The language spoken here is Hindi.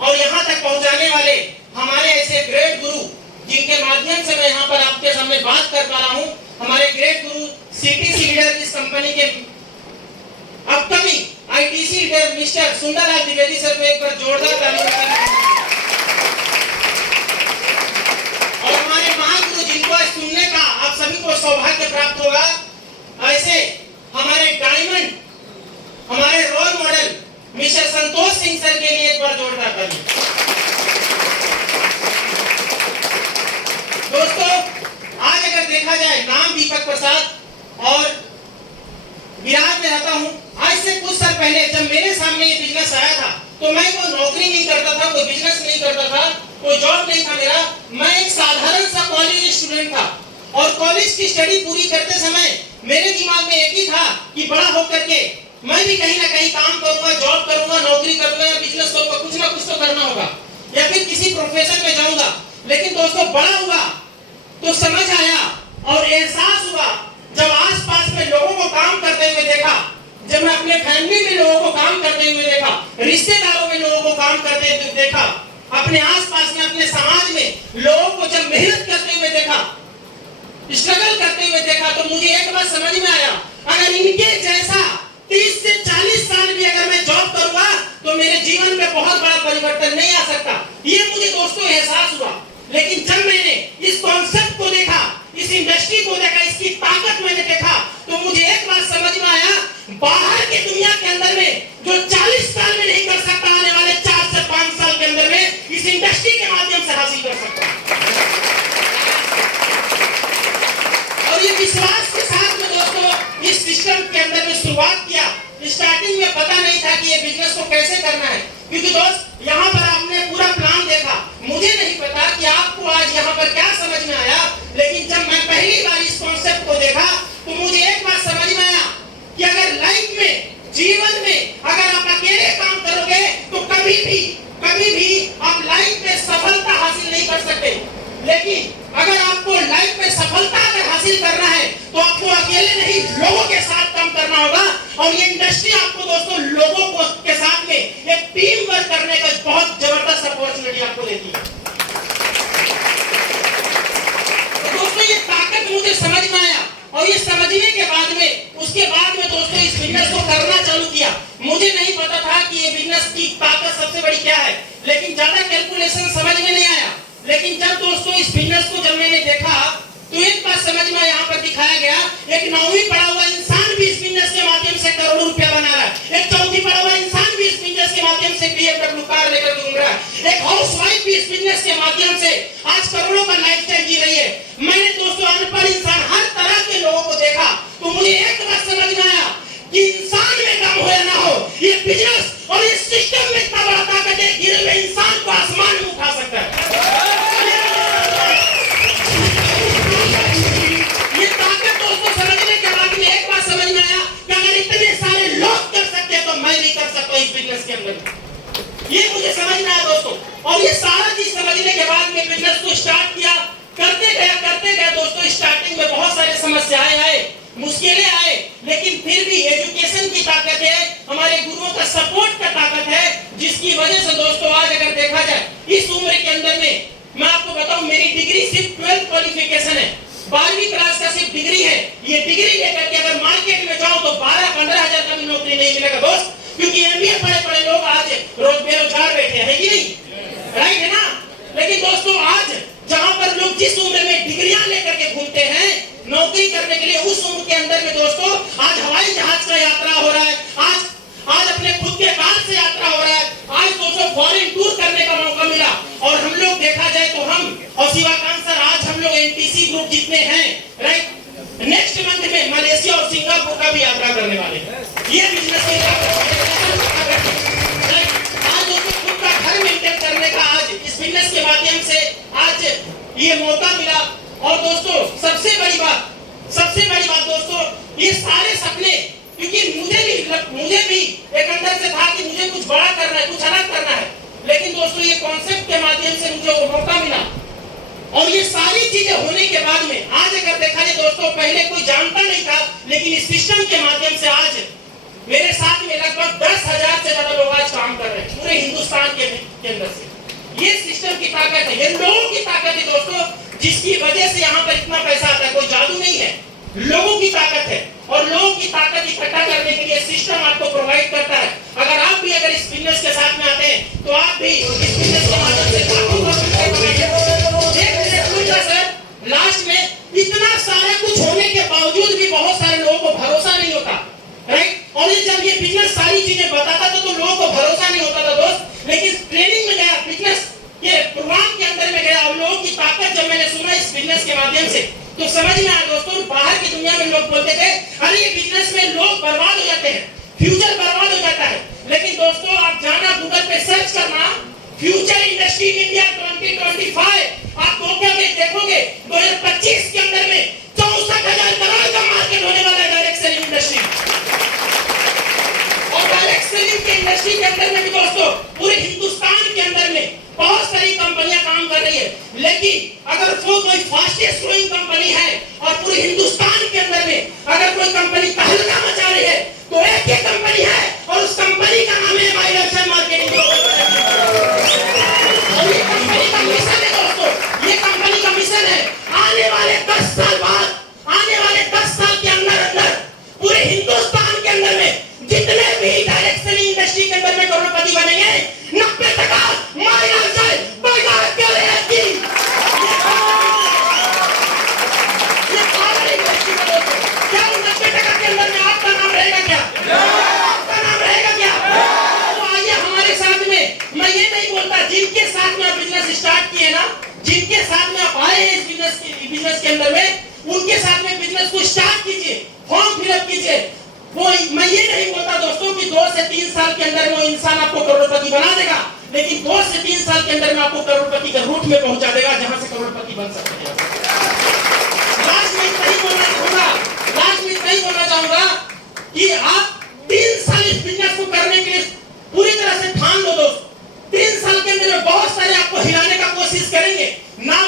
और यहाँ तक पहुँचाने वाले हमारे ऐसे ग्रेट गुरु जिनके माध्यम से मैं यहाँ पर आपके सामने बात कर पा रहा हूँ, हमारे ग्रेट गुरु सीटीसी लीडर इस कंपनी के upcoming ITC leader mister Sundarlal Dwivedi sir को एक बार जोरदार तालियां। और हमारे महागुरु जिनको सुनने का आप सभी को सौभाग्य प्राप्त होगा, ऐसे हमारे डायमंड हमारे role model mister Santosh Singh sir के लिए एक बार जोरदार तालियां। दोस्तों, आज अगर देखा जाए, नाम दीपक प्रसाद और बिहार में रहता हूँ। आज से कुछ साल पहले जब मेरे सामने ये बिजनेस आया था तो मैं कोई नौकरी नहीं करता था, कोई बिजनेस नहीं करता था, कोई जॉब नहीं था मेरा। मैं एक साधारण सा कॉलेज स्टूडेंट था और कॉलेज की स्टडी पूरी करते समय मेरे दिमाग में एक ही था कि बड़ा होकर के मैं भी कहीं ना कहीं काम करूंगा, जॉब करूंगा, नौकरी करूंगा या बिजनेस करूंगा, कुछ ना कुछ तो करना होगा या फिर किसी प्रोफेशन में जाऊंगा। लेकिन दोस्तों, बड़ा हुआ तो समझ आया और एहसास हुआ जब आसपास में लोगों को काम करते हुए देखा, जब मैं अपने फैमिली में लोगों को काम करते हुए देखा, रिश्तेदारों में लोगों को काम करते हुए देखा, अपने आसपास में, अपने समाज में लोगों को जब मेहनत करते हुए देखा, स्ट्रगल करते हुए देखा, तो मुझे एक बात समझ में आया, अगर इनके जैसा 30 से 40 साल भी अगर मैं जॉब करूंगा तो मेरे जीवन में बहुत बड़ा परिवर्तन नहीं आ सकता। ये मुझे दोस्तों एहसास हुआ। लेकिन जब मैंने इस कॉन्सेप्ट को देखा, इस इंडस्ट्री को देखा, इसकी ताकत मैंने देखा, तो मुझे एक बात समझ में आया, बाहर की दुनिया के अंदर में जो 40 साल में नहीं कर सकता, आने वाले 4 से 5 साल के अंदर में इस इंडस्ट्री के माध्यम से हासिल कर सकता। और ये विश्वास के साथ में दोस्तों इस सिस्टम के अंदर में शुरुआत किया। स्टार्टिंग में पता नहीं था कि ये बिजनेस को कैसे करना है, क्योंकि दोस्त यहाँ पर आपने पूरा प्लान देखा, मुझे नहीं पता कि आपको आज यहाँ पर क्या समझ में आया। लेकिन जब मैं पहली बार इस कॉन्सेप्ट को देखा तो मुझे एक बात समझ में आया कि अगर लाइफ में, जीवन में अगर आप अकेले काम करोगे तो कभी भी आप लाइफ में सफलता हासिल नहीं कर सकते। लेकिन अगर आपको लाइफ में सफलता अगर हासिल करना है तो आपको अकेले नहीं, लोगों के साथ काम करना होगा। और ये इंडस्ट्री आपको दोस्तों लोगों को के साथ में एक टीम वर्क करने का बहुत जबरदस्त अपॉर्चुनिटी आपको देती है। तो दोस्तों, ये ताकत मुझे समझ में आया और ये समझने के बाद में, उसके बाद में दोस्तों इस बिजनेस को करना चालू किया। मुझे नहीं पता था कि ये बिजनेस की ताकत सबसे बड़ी क्या है, लेकिन ज्यादा कैलकुलेशन समझ में नहीं आया। लेकिन जब दोस्तों इस बिजनेस को जब मैंने देखा तो एक बात समझ में यहाँ पर दिखाया गया, एक 9वीं पढ़ा हुआ इंसान भी इस बिजनेस के माध्यम से करोड़ों रुपया बना रहा है। एक 4वीं पढ़ा हुआ इंसान भी इस बिजनेस के माध्यम से BMW कार लेकर घूम रहा है। एक हाउसवाइफ भी इस बिजनेस के माध्यम से आज करोड़ों का लाइफस्टाइल जी रही है। मैंने दोस्तों अनपढ़ इंसान, हर तरह के लोगों को देखा तो मुझे एक बात समझ में आया कि इंसान में कम हो या ना हो, ये बिजनेस और ये सिस्टम में इतना बड़ा ताकत है, गिरे हुए इंसान को आसमान में उठा सकता है। ये ताकत दोस्तों समझने के बाद में एक बात समझ में आया कि अगर इतने सारे लोग कर सकते हैं तो मैं भी कर सकता हूँ इस बिजनेस के अंदर। ये मुझे समझ में आया दोस्तों। और ये सारा चीज समझने के बाद में बिजनेस को स्टार्ट किया। करते गए दोस्तों, स्टार्टिंग में बहुत सारे समस्याएं आए, मुश्किलें आए, लेकिन फिर भी एजुकेशन की ताकत है, हमारे गुरुओं का सपोर्ट का ताकत है, जिसकी वजह से दोस्तों आज अगर देखा जाए इस उम्र के अंदर में, मैं आपको बताऊं मेरी डिग्री सिर्फ 12th क्वालिफिकेशन है, 12वीं क्लास का सिर्फ डिग्री है। ये डिग्री लेकर के अगर मार्केट में जाओ तो 12-15 हजार का भी नौकरी नहीं मिलेगा दोस्त, क्योंकि MBA पढ़े लोग आज रोज बेरोजगार बैठे हैं कि नहीं, राइट है ना। लेकिन दोस्तों आज जहां पर लोग जिस उम्र में डिग्रियां लेकर के घूमते हैं नौकरी करने के लिए, उस उम्र के अंदर में दोस्तों आज हवाई जहाज का यात्रा हो रहा है, आज अपने खुद के कार से यात्रा हो रहा है, आज दोस्तों फॉरेन टूर करने का मौका मिला। और हम लोग देखा जाए तो हम और शिवाकांत सर, आज हम लोग NTC ग्रुप जितने हैं, राइट, नेक्स्ट मंथ में मलेशिया और सिंगापुर का भी यात्रा करने वाले हैं। ये बिजनेस आज दोस्तों खुद का घर मेंटेन करने का आज इस बिजनेस के माध्यम से आज ये मौका मिला। और दोस्तों सबसे बड़ी बात दोस्तों, ये सारे सपने, क्योंकि मुझे भी एक अंदर से था कि मुझे कुछ बड़ा करना है, कुछ अलग करना है, लेकिन दोस्तों ये कॉन्सेप्ट के माध्यम से मुझे वो मौका मिला। और ये सारी चीजें होने के बाद में आज अगर देखा जाए दोस्तों, पहले कोई जानता नहीं था, लेकिन इस सिस्टम के माध्यम से आज मेरे साथ में लगभग 10,000 से ज्यादा लोग आज काम कर रहे हैं पूरे हिंदुस्तान के में। के अंदर से। ये सिस्टम की ताकत है, ये लोगों की ताकत है दोस्तों, जिसकी वजह से यहाँ पर इतना पैसा आता है। कोई जादू नहीं है, लोगों की ताकत है। और लोगों की ताकत इकट्ठा करने के लिए सिस्टम आपको प्रोवाइड करता है। अगर आप भी अगर इस बिजनेस के साथ में आते हैं तो आप भी इस बिजनेस के माध्यम से सर लास्ट में इतना सारा कुछ होने के बावजूद भी बहुत सारे लोगों को भरोसा नहीं होता, राइट। और जब ये बिजनेस सारी चीजें बताता था तो लोगों को भरोसा नहीं होता था दोस्त। लेकिन ट्रेनिंग में गया, बिजनेस के प्रोग्राम के अंदर में गया और लोगों की ताकत जब मैंने सुना इस बिजनेस के माध्यम से तो समझ में आया दोस्तों। बाहर की दुनिया में लोग बोलते थे अरे ये बिजनेस में लोग बर्बाद हो जाते हैं, फ्यूचर बर्बाद हो जाता है। लेकिन दोस्तों आप जाना गूगल पे सर्च करना फ्यूचर इंडस्ट्री इन इंडिया 2025, आप देखोगे 2025 के अंदर में 64,000 करोड़ का मार्केट होने वाला है डायरेक्ट सेलिंग इंडस्ट्री। और डायरेक्ट सेलिंग के इंडस्ट्री के अंदर में भी दोस्तों पूरे हिंदुस्तान के अंदर में बहुत सारी कंपनियां काम कर रही है। लेकिन अगर वो कोई फास्टेस्ट ग्रोइंग कंपनी है और पूरे हिंदुस्तान के अंदर में अगर कोई कंपनी तहलका मचा रही है तो एक ही कंपनी है और उस कंपनी का नाम है माइलस्टोन मार्केटिंग। और ये कंपनी का मिशन है दोस्तों, ये कंपनी का मिशन है आने वाले 10 साल बाद, आने वाले 10 साल के अंदर पूरे हिंदुस्तान के अंदर में जितने भी डायरेक्ट सेलिंग इंडस्ट्री के अंदर में करोड़पति बनेंगे 90% माइलस्टोन बाजार करेगी। ये सारी इंडस्ट्री का दोस्तों क्या 90% के अंदर में आपका नाम रहेगा क्या? आपका नाम रहेगा क्या? तो आइए हमारे साथ में, मैं ये नहीं बोलता जिनके साथ में आप बिजनेस स्टार्ट किए ना, जिनके साथ में आप आए हैं इस बिजनेस के अंदर में, उनके साथ में बिजनेस को स्टार्ट कीजिए, फॉर्म फिलअप कीजिए। वो मैं ये नहीं बोलता दोस्तों कि 2 से 3 साल के अंदर वो इंसान आपको करोड़पति बना देगा, लेकिन 2 से 3 साल के अंदर में आपको करोड़पति के रूट में पहुंचा देगा जहां से करोड़पति बन सकते हैं। लास्ट में इतना ही बोलना चाहूंगा कि आप 3 साल इस बिजनेस को करने के लिए पूरी तरह से ठान लो दोस्त। 3 साल के अंदर में बहुत सारे आपको हिलाने का कोशिश करेंगे, ना